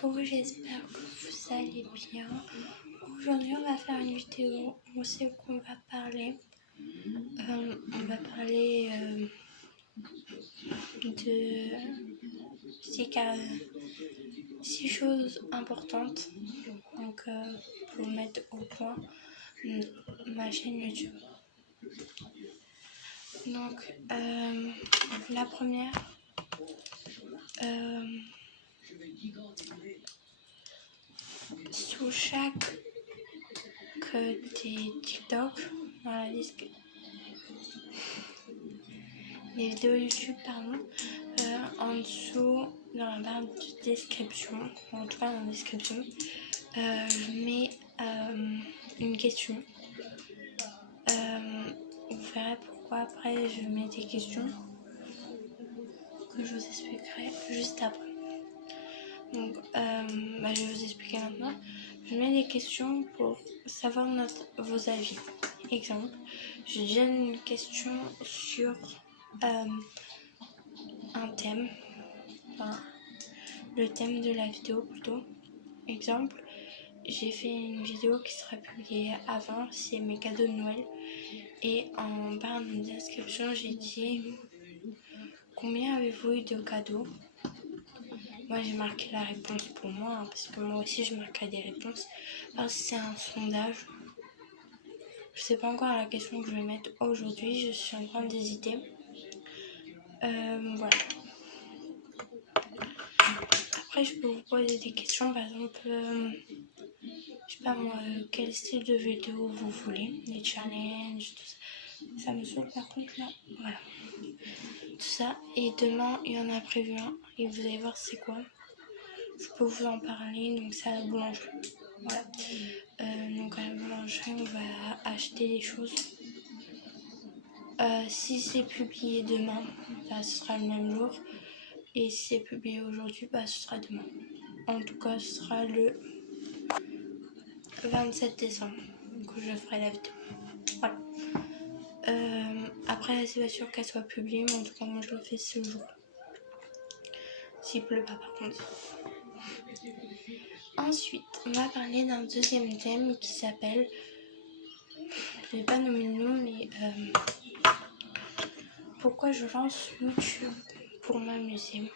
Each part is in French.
tous, j'espère que vous allez bien. Aujourd'hui on va faire une vidéo, on sait qu'on va parler. On va parler de 6 choses importantes donc, pour mettre au point ma chaîne YouTube. Donc la première, sous chaque des TikTok, dans la liste des vidéos YouTube, en dessous dans la barre de description, en tout cas dans la description, je mets une question. Vous verrez pourquoi après je mets des questions que je vous expliquerai juste après. Donc je vais vous expliquer maintenant. Je mets des questions pour savoir vos avis. Exemple, je donne une question sur un thème, enfin, le thème de la vidéo plutôt. Exemple, j'ai fait une vidéo qui sera publiée avant, c'est mes cadeaux de Noël. Et en barre de description, j'ai dit combien avez-vous eu de cadeaux. Moi j'ai marqué la réponse pour moi, parce que moi aussi je marquerai des réponses. Alors c'est un sondage. Je sais pas encore la question que je vais mettre aujourd'hui, je suis en train d'hésiter. Voilà. Après je peux vous poser des questions, par exemple, je sais pas moi, quel style de vidéo vous voulez, les challenges, tout ça. Ça me saoule par contre là, voilà. Tout ça, et demain il y en a prévu un, et vous allez voir c'est quoi. Je peux vous en parler, donc c'est à la boulangerie. Voilà. Donc à la boulangerie on va acheter des choses. Si c'est publié demain, ce sera le même jour. Et si c'est publié aujourd'hui, ce sera demain. En tout cas, ce sera le 27 décembre que je ferai la vidéo. Voilà. Après, c'est pas sûr qu'elle soit publiée, mais en tout cas, moi je le fais ce jour. S'il pleut pas, par contre. Ensuite, on va parler d'un deuxième thème qui s'appelle, je vais pas nommer le nom, mais pourquoi je lance YouTube pour m'amuser.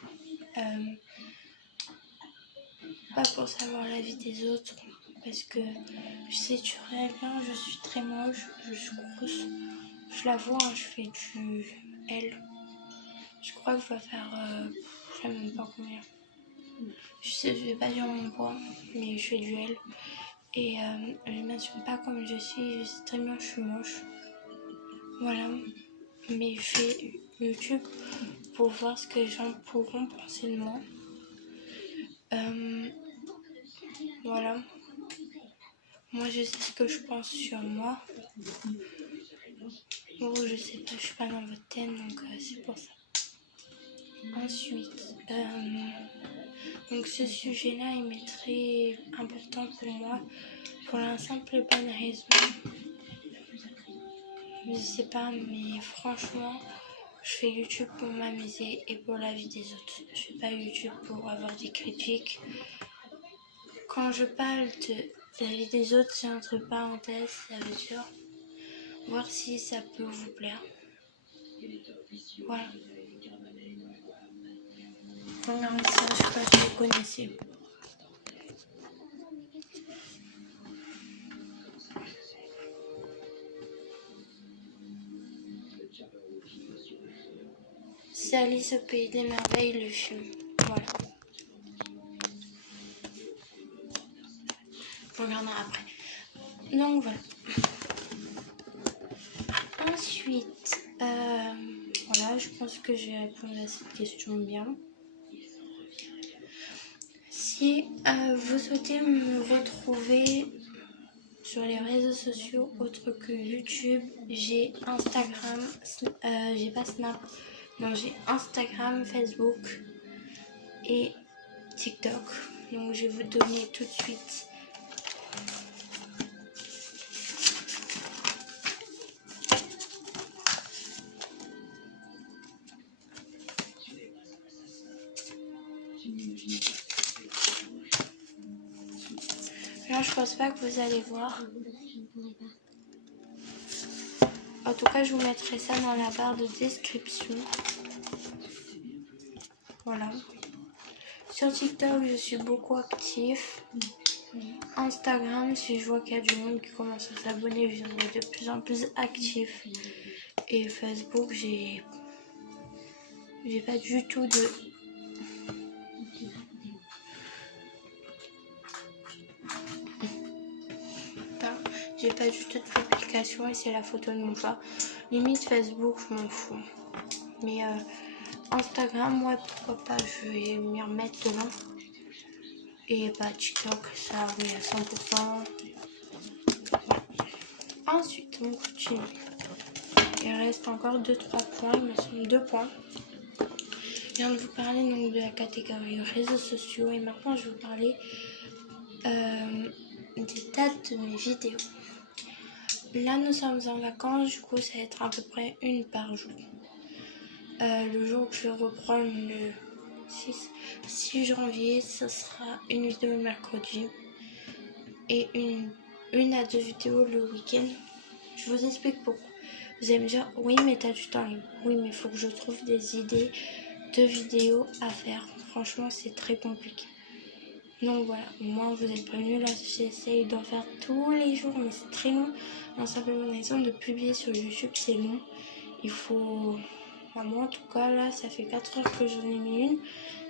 Pas pour savoir la vie des autres, parce que je sais très bien, je suis très moche, je suis grosse. Je l'avoue, je fais du L. Je crois que je dois faire, je sais même pas combien. Je vais pas dire mon poids, mais je fais du L. Et je m'assume pas comme je sais très bien que je suis moche. Voilà. Mais je fais YouTube pour voir ce que les gens pourront penser de moi. Voilà. Moi je sais ce que je pense sur moi. Bon, je sais pas, je suis pas dans votre thème, donc c'est pour ça. Ensuite, donc ce sujet-là, il m'est très important pour moi, pour la simple et bonne raison. Je sais pas, mais franchement, je fais YouTube pour m'amuser et pour la vie des autres. Je fais pas YouTube pour avoir des critiques. Quand je parle de la vie des autres, c'est entre parenthèses, ça veut dire voir si ça peut vous plaire. Voilà. Regardez ça, je sais pas si vous connaissez. C'est Alice au pays des merveilles, le film. Voilà. On regardera après. Donc voilà. Ensuite, voilà, je pense que j'ai répondu à cette question bien. Si vous souhaitez me retrouver sur les réseaux sociaux autres que YouTube, j'ai Instagram, j'ai pas Snap, non, j'ai Instagram, Facebook et TikTok. Donc je vais vous donner tout de suite. Là, je pense pas que vous allez voir. En tout cas, je vous mettrai ça dans la barre de description. Voilà. Sur TikTok, je suis beaucoup actif. Instagram, si je vois qu'il y a du monde qui commence à s'abonner, je deviendrai de plus en plus actif. Et Facebook, j'ai pas du tout de... J'ai pas du tout de publication et c'est la photo de mon chat. Limite Facebook, je m'en fous. Mais Instagram, moi, pourquoi pas, je vais m'y remettre demain. Et bah TikTok, ça oui à 100%. Ensuite, on continue. Il reste encore 2-3 points, il me semble 2 points. Je viens de vous parler donc de la catégorie réseaux sociaux et maintenant je vais vous parler des dates de mes vidéos. Là nous sommes en vacances, du coup ça va être à peu près une par jour. Le jour que je vais reprendre le 6 janvier, ce sera une vidéo le mercredi et une à 2 vidéos le week-end. Je vous explique pourquoi. Vous allez me dire, oui mais t'as du temps libre. Oui mais il faut que je trouve des idées de vidéos à faire. Franchement c'est très compliqué. Donc voilà, moi vous êtes prévenus, là j'essaye d'en faire tous les jours mais c'est très long. Non simplement raison de publier sur YouTube c'est long. Il faut... Enfin, moi en tout cas là ça fait 4 heures que j'en ai mis une.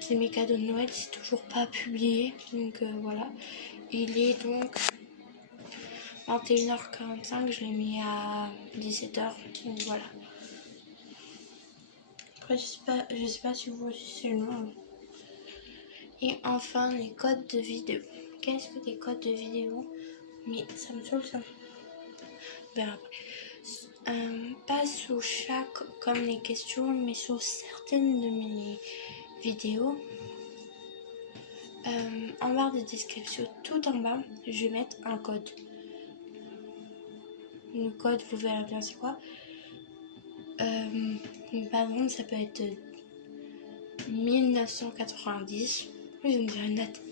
C'est mes cadeaux de Noël, c'est toujours pas publié. Donc voilà. Il est donc 21h45, je l'ai mis à 17h. Donc voilà. Après je sais pas si vous aussi c'est long. Et enfin les codes de vidéo. Qu'est-ce que des codes de vidéo? Mais ça me saoule ça. On verra après. Pas sous chaque comme les questions, mais sur certaines de mes vidéos. En barre de description, tout en bas, je vais mettre un code. Le code, vous verrez bien c'est quoi. Par exemple, ça peut être 1990. Oui, je me dirais une date.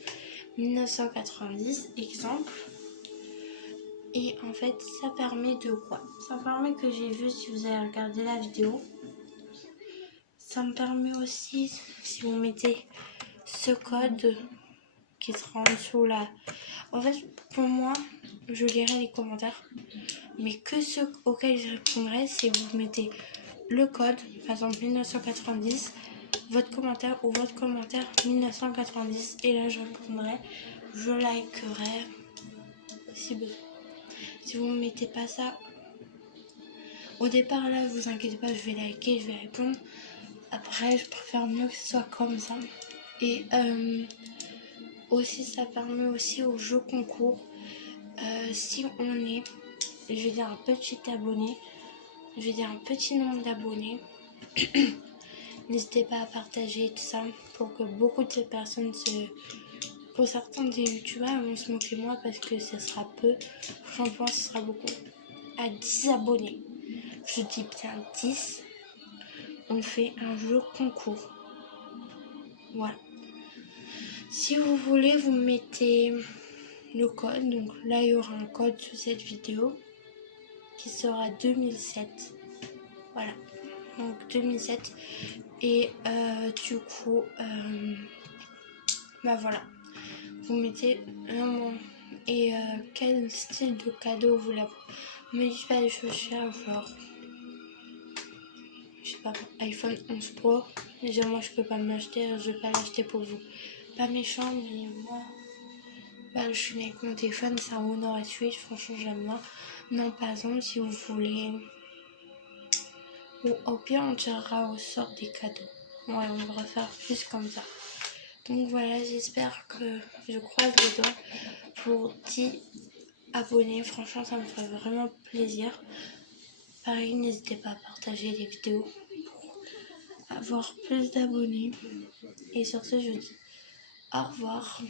1990, exemple. Et en fait, ça permet de quoi? Ça permet que j'ai vu si vous avez regardé la vidéo. Ça me permet aussi, si vous mettez ce code qui sera en dessous là. En fait, pour moi, je lirai les commentaires. Mais que ceux auxquels je répondrai, c'est vous mettez le code, par exemple 1990, votre commentaire ou votre commentaire 1990. Et là, je répondrai, je likerai si besoin. Si vous ne mettez pas ça, au départ là, vous inquiétez pas, je vais liker, je vais répondre. Après, je préfère mieux que ce soit comme ça. Et aussi, ça permet aussi au jeu concours. Si on est, je vais dire un petit abonné, je vais dire un petit nombre d'abonnés. N'hésitez pas à partager tout ça pour que beaucoup de ces personnes pour certains des youtubeurs vont se moquer de moi parce que ce sera peu. Franchement, ce sera beaucoup. À 10 abonnés, je dis bien 10, on fait un jeu concours. Voilà. Si vous voulez, vous mettez le code. Donc là, il y aura un code sous cette vidéo qui sera 2007. Voilà. Donc 2007. Et du coup, bah voilà. Vous mettez un mot. Et quel style de cadeau vous voulez avoir? Me dites pas des choses chères, genre je sais pas, iPhone 11 Pro. Déjà moi je peux pas m'acheter, je vais pas l'acheter pour vous. Pas méchant, mais moi bah, je suis avec mon téléphone, c'est un Honor S8, franchement j'aime bien. Non, par exemple, si vous voulez, ou au pire on tirera au sort des cadeaux. Ouais, on devrait faire plus comme ça. Donc voilà, j'espère que je croise les doigts pour 10 abonnés. Franchement, ça me ferait vraiment plaisir. Pareil, n'hésitez pas à partager les vidéos pour avoir plus d'abonnés. Et sur ce, je dis au revoir.